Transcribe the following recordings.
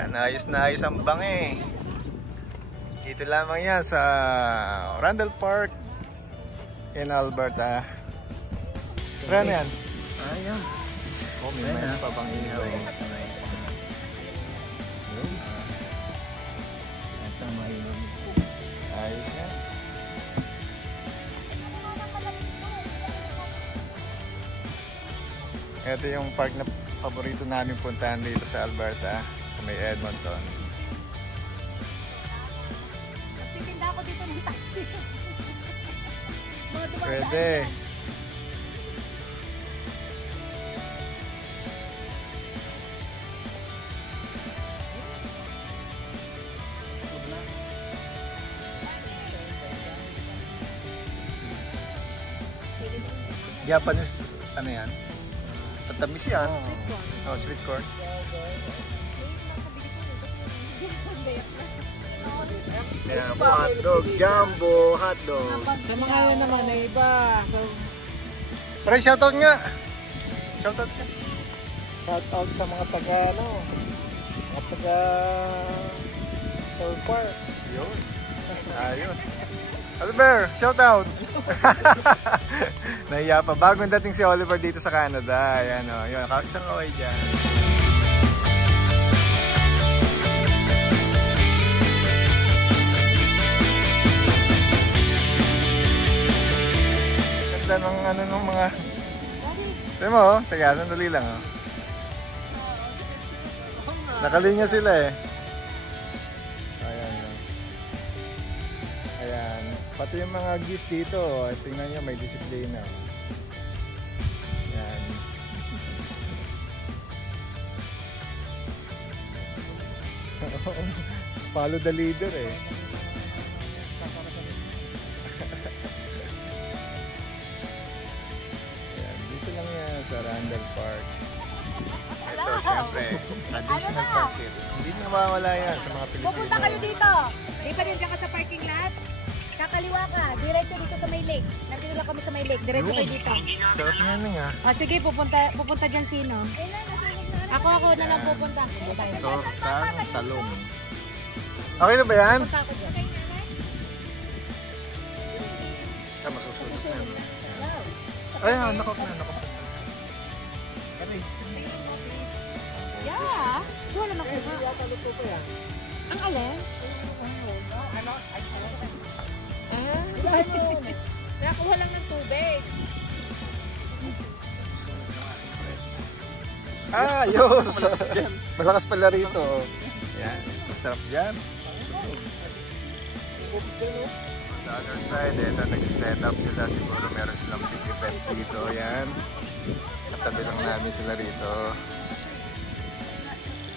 Ayan, ayos na ayos ang bangi. Dito lamang yan sa Randall Park in Alberta. Ano yan? Ayan. Oh, may mais pa bang ihaw. Ayos yan. Ito yung park na paborito namin puntahan dito sa Alberta, sa may Edmonton. Titinda ako dito ng taxi. Pwede. Japanese, ano yan? Tatamis yan. Oh, sweet corn. Yeah, hotdog, jumbo, hotdog. Sa mga yun naman ay iba. So, Pre, shoutout nga! Shoutout ka. shout out sa mga taga mga taga Third Park. Yun. Ayos. Oliver, shoutout! Nahiya pa. Bagong dating si Oliver dito sa Canada. Ayan o. Yun, isang kaway dyan. Ganda ng ano nung mga... Tignan mo, taga, sandali lang o. Nakalinya sila eh. Ayan lang. Ayan. Pati yung mga geese dito, tingnan nyo, may disiplina. Ayan. Follow the leader eh. Ayan, dito lang yan sa Randall Park. Ito, syempre, traditional parcel. Hindi na mawawala yan sa mga Pilipino. Pupunta kayo dito. Di pa rin ka sa parking lot. Kakaliwa ka. Diretso dito sa may lake. Nandito lang kami sa may lake. Diretso kayo dito. Sarap nga nang ah. O sige, pupunta dyan sino? Ako na lang pupunta. Tortang talong. Okay na ba yan? Pupunta ako dyan. Masusunod na. Ay, nakop na. Yeah. Doon naman kuha. Ang alin? Nakakuha lang ng tubig. Ah, yun. Malakas pala rito. Yan. Masarap dyan. On the other side, ito nagsiset up sila. Siguro meron silang big event dito. Yan. Katabi lang namin sila rito.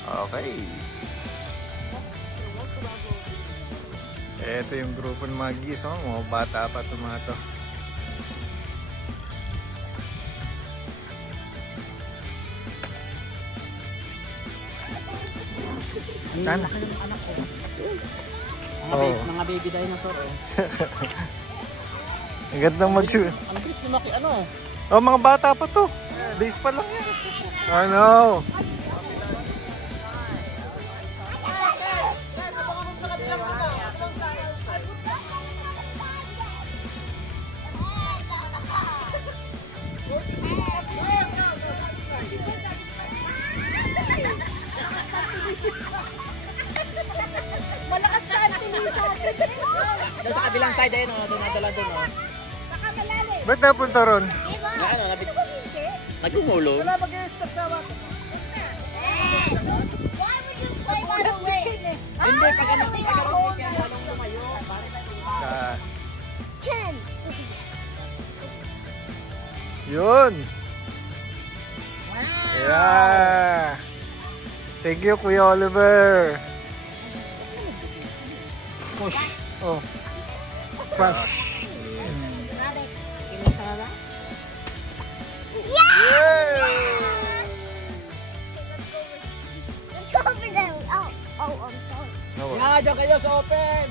Okay. Ito yung grupo ng mga geese. Oh. Mga bata pa ito mga to. Tan. Anak ko. Mga baby dinosaur eh. Ang ganda mag-shoot. Ang bilis lumaki ano? Oh, mga bata pa to. Days pa lang yan. Ano? Malakas pa ang tingin sa atin. Doon sa kabilang side ayun, doon nadala doon. Baka malalim. Ba't napunta ron? Na ano, nagumulo. Wala mag-stop sa water. Why would you play by the way? Hindi, pag ano kaya anong lumayo. Ken! Yun. Yeah. Thank you, Kuya Oliver. Push. Oh. Push. Yes. Over there. Oh, I'm sorry. No worries. Nga, dyan kayo sa open.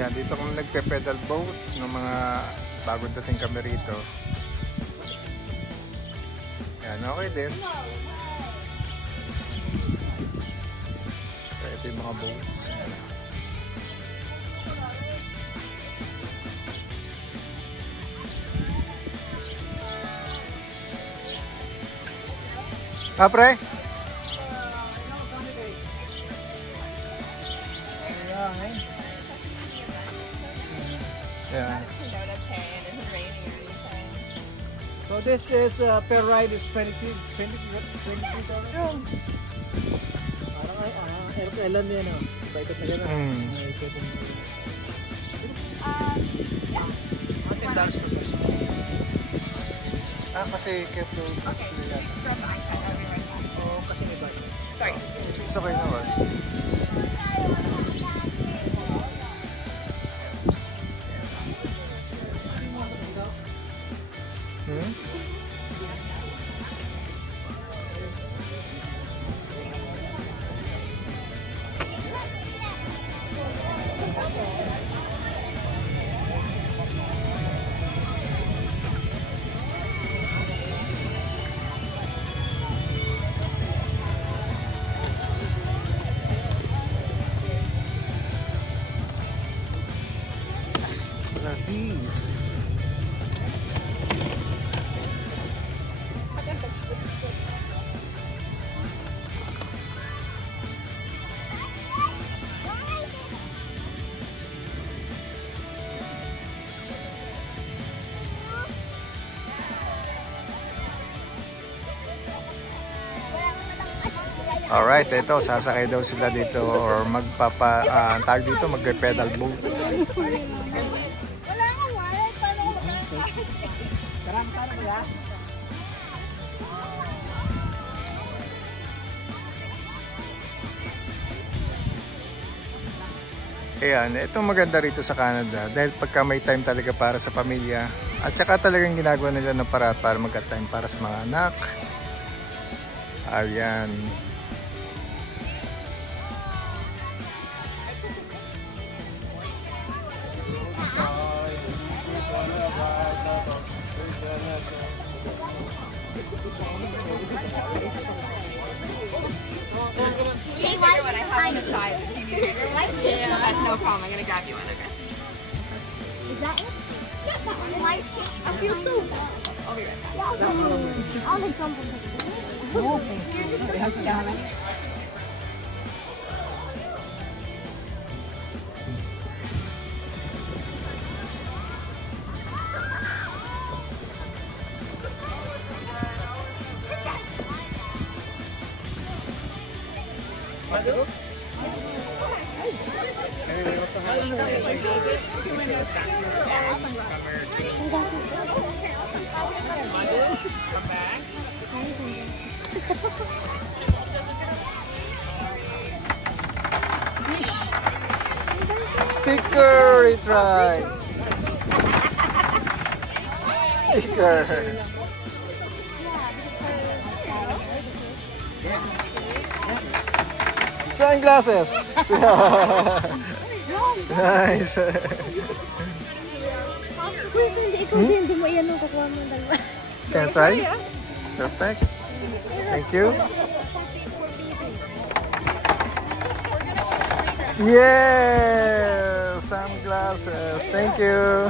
Yan, dito kami nagpe-pedal boat ng mga bagong dating kami rito. Yan, okay din. So, ito yung mga boats. Ah, pre? Yeah. So this is per ride is 22 Parang airplane yan o. Iba-ikot na gano'n. Ikot na $10 per person. Kasi kept Okay. Oo, kasi may bus. Sorry. It's okay naman. What are these? Alright, ito, sasakay daw sila dito or tag dito, mag-pedal boat. Wala akong wallet. Paano ko makakasya? Karang-karang ba? Ayan, itong maganda rito sa Canada dahil pagka may time talaga para sa pamilya at saka talagang ginagawa nila ng para magka-time para sa mga anak. Ayan. Hey, why what I have on the side? That's no problem. I'm gonna grab you one. Okay. Is that it? Yes, that one. Nice cake. I feel so. I'll be right back. I'll make something. Sticker, retry. Sticker. Sunglasses. Nice. Kuya, hindi ikaw din. Hindi mo iyan nung kukuha mo ng dalawa. Can I try? Perfect. Thank you. Yes, sunglasses. Thank you.